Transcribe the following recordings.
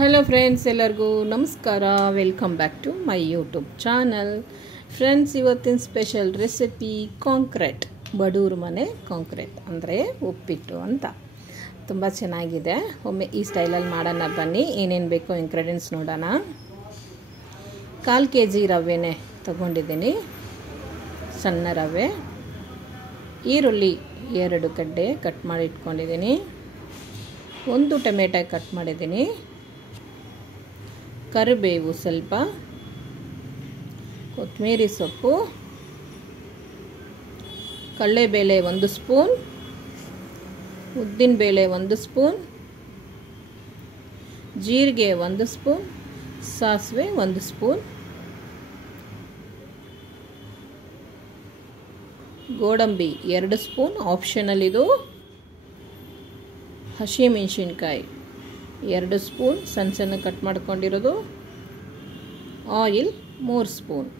Hello friends, ಎಲ್ಲರಿಗೂ ನಮಸ್ಕಾರ. Welcome back to my YouTube channel. Friends, ಇವತ್ತಿನ ಸ್ಪೆಷಲ್ ರೆಸಿಪಿ ಕಾಂಕ್ರೆಟ್, ಬಡೂರು ಮನೆ ಕಾಂಕ್ರೆಟ್ ಅಂದರೆ ಉಪ್ಪಿಟ್ಟು ಅಂತ. ತುಂಬ ಚೆನ್ನಾಗಿದೆ. ಒಮ್ಮೆ ಈ ಸ್ಟೈಲಲ್ಲಿ ಮಾಡೋಣ ಬನ್ನಿ. ಏನೇನು ಬೇಕೋ ಇಂಗ್ರೀಡಿಯೆಂಟ್ಸ್ ನೋಡೋಣ. 1/4 kg ರವೆನೇ ತೊಗೊಂಡಿದ್ದೀನಿ, ಸಣ್ಣ ರವೆ. ಈರುಳ್ಳಿ 2 ಗಡ್ಡೆ ಕಟ್ ಮಾಡಿ ಇಟ್ಕೊಂಡಿದ್ದೀನಿ. 1 ಟೊಮೆಟೊ ಕಟ್ ಮಾಡಿದ್ದೀನಿ. ಕರಿಬೇವು ಸ್ವಲ್ಪ, ಕೊತ್ತಂಬರಿ ಸೊಪ್ಪು, ಕಡಲೆಬೇಳೆ 1 ಸ್ಪೂನ್, ಉದ್ದಿನಬೇಳೆ 1 ಸ್ಪೂನ್, ಜೀರಿಗೆ 1 ಸ್ಪೂನ್, ಸಾಸಿವೆ 1 ಸ್ಪೂನ್, ಗೋಡಂಬಿ 2 ಸ್ಪೂನ್, ಆಪ್ಷನಲ್ ಇದು. ಹಸಿಮೆಣಸಿನ್ಕಾಯಿ 2 ಸ್ಪೂನ್ ಸಣ್ಣ ಸಣ್ಣ ಕಟ್ ಮಾಡ್ಕೊಂಡಿರೋದು. Oil 3 spoon.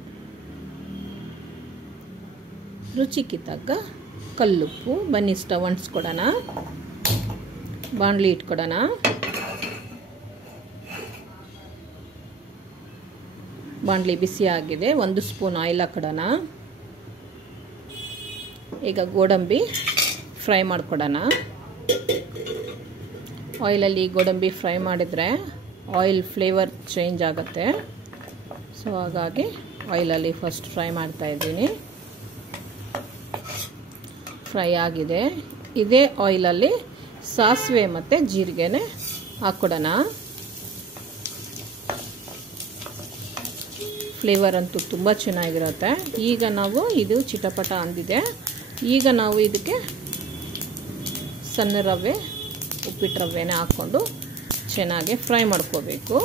ರುಚಿಗೆ ತಕ್ಕ ಕಲ್ಲುಪ್ಪು. ಬನ್ನಿ ಸ್ಟವ್ ಅಂಟಿಸ್ಕೊಡೋಣ. ಬಾಣಲಿ ಇಟ್ಕೊಡೋಣ. ಬಾಣಲಿ ಬಿಸಿ ಆಗಿದೆ. 1 ಸ್ಪೂನ್ ಆಯಿಲ್ ಹಾಕೊಡೋಣ. ಈಗ ಗೋಡಂಬಿ ಫ್ರೈ ಮಾಡ್ಕೊಡೋಣ. ಆಯಿಲಲ್ಲಿ ಗೋಡಂಬಿ ಫ್ರೈ ಮಾಡಿದರೆ ಆಯಿಲ್ ಫ್ಲೇವರ್ ಚೇಂಜ್ ಆಗುತ್ತೆ. ಸೊ ಹಾಗಾಗಿ ಆಯಿಲಲ್ಲಿ ಫಸ್ಟ್ ಫ್ರೈ ಮಾಡ್ತಾಯಿದ್ದೀನಿ. ಫ್ರೈ ಆಗಿದೆ. ಇದೇ ಆಯಿಲಲ್ಲಿ ಸಾಸಿವೆ ಮತ್ತು ಜೀರಿಗೆನೇ ಹಾಕ್ಕೊಡೋಣ. ಫ್ಲೇವರ್ ಅಂತೂ ತುಂಬ ಚೆನ್ನಾಗಿರುತ್ತೆ. ಈಗ ನಾವು ಇದು ಚಿಟಪಟ ಅಂದಿದೆ. ಈಗ ನಾವು ಇದಕ್ಕೆ ಸಣ್ಣ ರವೆ, ಉಪ್ಪಿಟ್ಟು ರವೆನೇ ಹಾಕ್ಕೊಂಡು ಚೆನ್ನಾಗಿ ಫ್ರೈ ಮಾಡ್ಕೋಬೇಕು.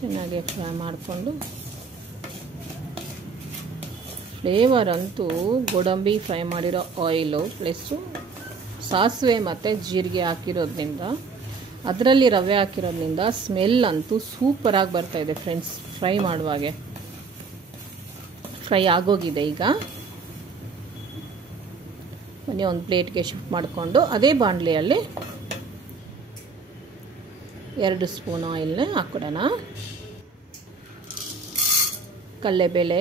ಚೆನ್ನಾಗಿ ಫ್ರೈ ಮಾಡಿಕೊಂಡು, ಫ್ಲೇವರ್ ಅಂತೂ ಗೋಡಂಬಿ ಫ್ರೈ ಮಾಡಿರೋ ಆಯಿಲು ಪ್ಲಸ್ಸು ಸಾಸಿವೆ ಮತ್ತು ಜೀರಿಗೆ ಹಾಕಿರೋದ್ರಿಂದ, ಅದರಲ್ಲಿ ರವೆ ಹಾಕಿರೋದ್ರಿಂದ ಸ್ಮೆಲ್ ಅಂತೂ ಸೂಪರಾಗಿ ಬರ್ತಾಯಿದೆ ಫ್ರೆಂಡ್ಸ್. ಫ್ರೈ ಮಾಡುವಾಗೆ ಫ್ರೈ ಆಗೋಗಿದೆ. ಈಗ ಬನ್ನಿ ಒಂದು ಪ್ಲೇಟ್ಗೆ ಶಿಫ್ಟ್ ಮಾಡಿಕೊಂಡು ಅದೇ ಬಾಣಲೆಯಲ್ಲಿ 2 ಸ್ಪೂನ್ ಆಯಿಲ್ನ ಹಾಕ್ಕೊಡೋಣ. ಕಡಲೆಬೇಳೆ,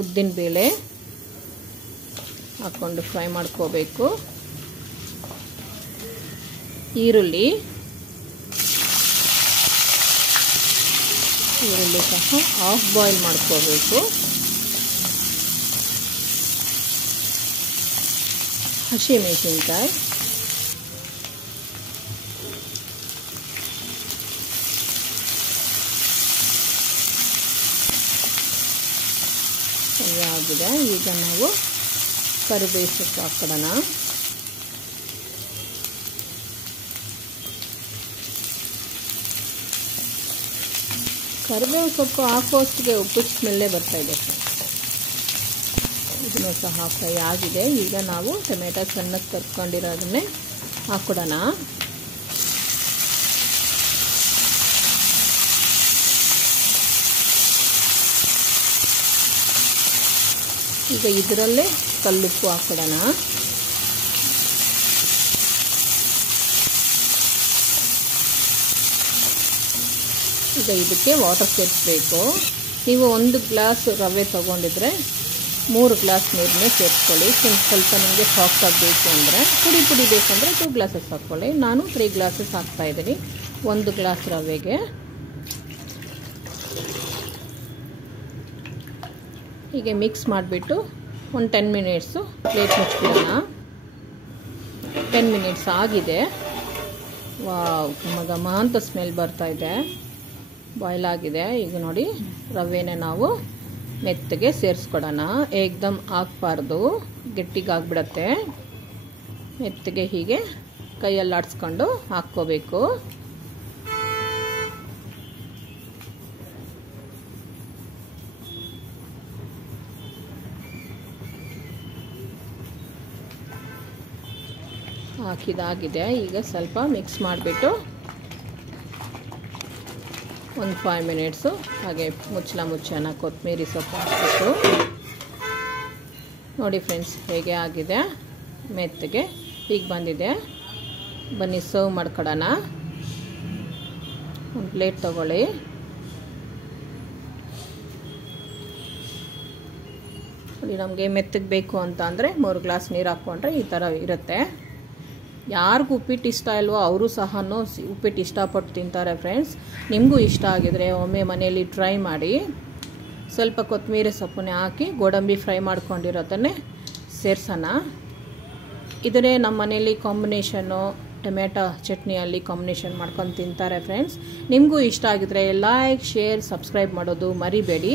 ಉದ್ದಿನಬೇಳೆ ಹಾಕ್ಕೊಂಡು ಫ್ರೈ ಮಾಡ್ಕೋಬೇಕು. ಈರುಳ್ಳಿ ಸಹ ಹಾಫ್ ಬಾಯ್ಲ್ ಮಾಡ್ಕೋಬೇಕು. ಹಸಿಮೆಣಸಿನ್ಕಾಯಿ, ಆಗಿದೆ. ಈಗ ನಾವು ಕರಿಬೇವು ಸೊಪ್ಪು ಹಾಕ್ಕೊಡೋಣ. ಕರಿಬೇವು ಸೊಪ್ಪು ಹಾಕೋಷ್ಟಿಗೆ ಉಪ್ಪಿಟ್ಟು ಸ್ಮೆಲ್ಲೇ ಬರ್ತಾಯಿದೆ. ಇದನ್ನು ಸಹ ಫ್ರೈ ಆಗಿದೆ. ಈಗ ನಾವು ಟೊಮೆಟೊ ಸಣ್ಣಕ್ಕೆ ತರ್ಕೊಂಡಿರೋದನ್ನೇ ಹಾಕ್ಕೊಡೋಣ. ಈಗ ಇದರಲ್ಲೇ ಕಲ್ಲುಪ್ಪು ಹಾಕ್ಕೊಡೋಣ. ಈಗ ಇದಕ್ಕೆ ವಾಟರ್ ಸೇರಿಸ್ಬೇಕು. ನೀವು 1 ಗ್ಲಾಸ್ ರವೆ ತೊಗೊಂಡಿದ್ರೆ 3 ಗ್ಲಾಸ್ ನೀರನ್ನೇ ಸೇರಿಸ್ಕೊಳ್ಳಿ. ಸ್ವಲ್ಪ ನಿಮಗೆ ಸಾಫ್ಟ್ ಆಗಬೇಕು ಅಂದರೆ, ಪುಡಿ ಬೇಕಂದರೆ 2 ಗ್ಲಾಸಸ್ ಹಾಕ್ಕೊಳ್ಳಿ. ನಾನು 3 ಗ್ಲಾಸಸ್ ಹಾಕ್ತಾಯಿದ್ದೀನಿ 1 ಗ್ಲಾಸ್ ರವೆಗೆ. ಹೀಗೆ ಮಿಕ್ಸ್ ಮಾಡಿಬಿಟ್ಟು ಒಂದು 10 ಮಿನಿಟ್ಸು ಪ್ಲೇಟ್ ಮುಚ್ಚಿಬಿಡೋಣ. 10 ಮಿನಿಟ್ಸ್ ಆಗಿದೆ. ವಾವ್, ಘಮ ಅಂತ ಸ್ಮೆಲ್ ಬರ್ತಾಯಿದೆ. ಬಾಯ್ಲ್ ಆಗಿದೆ. ಈಗ ನೋಡಿ, ರವೆನೇ ನಾವು ಮೆತ್ತಗೆ ಸೇರಿಸ್ಕೊಡೋಣ. ಏಕ್ದಮ್ ಹಾಕ್ಬಾರ್ದು, ಗಟ್ಟಿಗಾಗ್ಬಿಡತ್ತೆ. ಮೆತ್ತಗೆ ಹೀಗೆ ಕೈಯಲ್ಲಿ ಆಡಿಸ್ಕೊಂಡು ಹಾಕ್ಕೋಬೇಕು. ಹಾಕಿದಾಗಿದೆ. ಈಗ ಸ್ವಲ್ಪ ಮಿಕ್ಸ್ ಮಾಡಿಬಿಟ್ಟು ಒಂದು 5 ಮಿನಿಟ್ಸು ಹಾಗೆ ಮುಚ್ಚೋಣ. ಕೊತ್ತಂಬರಿ ಸೊಪ್ಪು ಹಾಕ್ಬಿಟ್ಟು ನೋಡಿ ಫ್ರೆಂಡ್ಸ್ ಹೇಗೆ ಆಗಿದೆ, ಮೆತ್ತಗೆ ಹೀಗೆ ಬಂದಿದೆ. ಬನ್ನಿ ಸರ್ವ್ ಮಾಡ್ಕೊಳ್ಳೋಣ. ಒಂದು ಪ್ಲೇಟ್ ತಗೊಳ್ಳಿ. ನೋಡಿ ನಮಗೆ ಮೆತ್ತಗೆ ಬೇಕು ಅಂತ ಅಂದರೆ 3 ಗ್ಲಾಸ್ ನೀರು ಹಾಕ್ಕೊಂಡ್ರೆ ಈ ಥರ ಇರುತ್ತೆ. ಯಾರಿಗೂ ಉಪ್ಪಿಟ್ಟು ಇಷ್ಟ ಇಲ್ವೋ ಅವರು ಸಹ ಉಪ್ಪಿಟ್ಟು ಇಷ್ಟಪಟ್ಟು ತಿಂತಾರೆ ಫ್ರೆಂಡ್ಸ್. ನಿಮಗೂ ಇಷ್ಟ ಆಗಿದರೆ ಒಮ್ಮೆ ಮನೆಯಲ್ಲಿ ಟ್ರೈ ಮಾಡಿ. ಸ್ವಲ್ಪ ಕೊತ್ತಂಬರಿ ಸೊಪ್ಪನ್ನೇ ಹಾಕಿ ಗೋಡಂಬಿ ಫ್ರೈ ಮಾಡ್ಕೊಂಡಿರೋದನ್ನೇ ಸೇರಿಸೋಣ. ಇದನ್ನೇ ನಮ್ಮ ಮನೆಯಲ್ಲಿ ಕಾಂಬಿನೇಷನ್ನು ಟೊಮೆಟೊ ಚಟ್ನಿಯಲ್ಲಿ ಕಾಂಬಿನೇಷನ್ ಮಾಡ್ಕೊಂಡು ತಿಂತಾರೆ ಫ್ರೆಂಡ್ಸ್. ನಿಮಗೂ ಇಷ್ಟ ಆಗಿದರೆ ಲೈಕ್, ಶೇರ್, ಸಬ್ಸ್ಕ್ರೈಬ್ ಮಾಡೋದು ಮರಿಬೇಡಿ.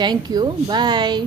Thank you. ಬಾಯ್.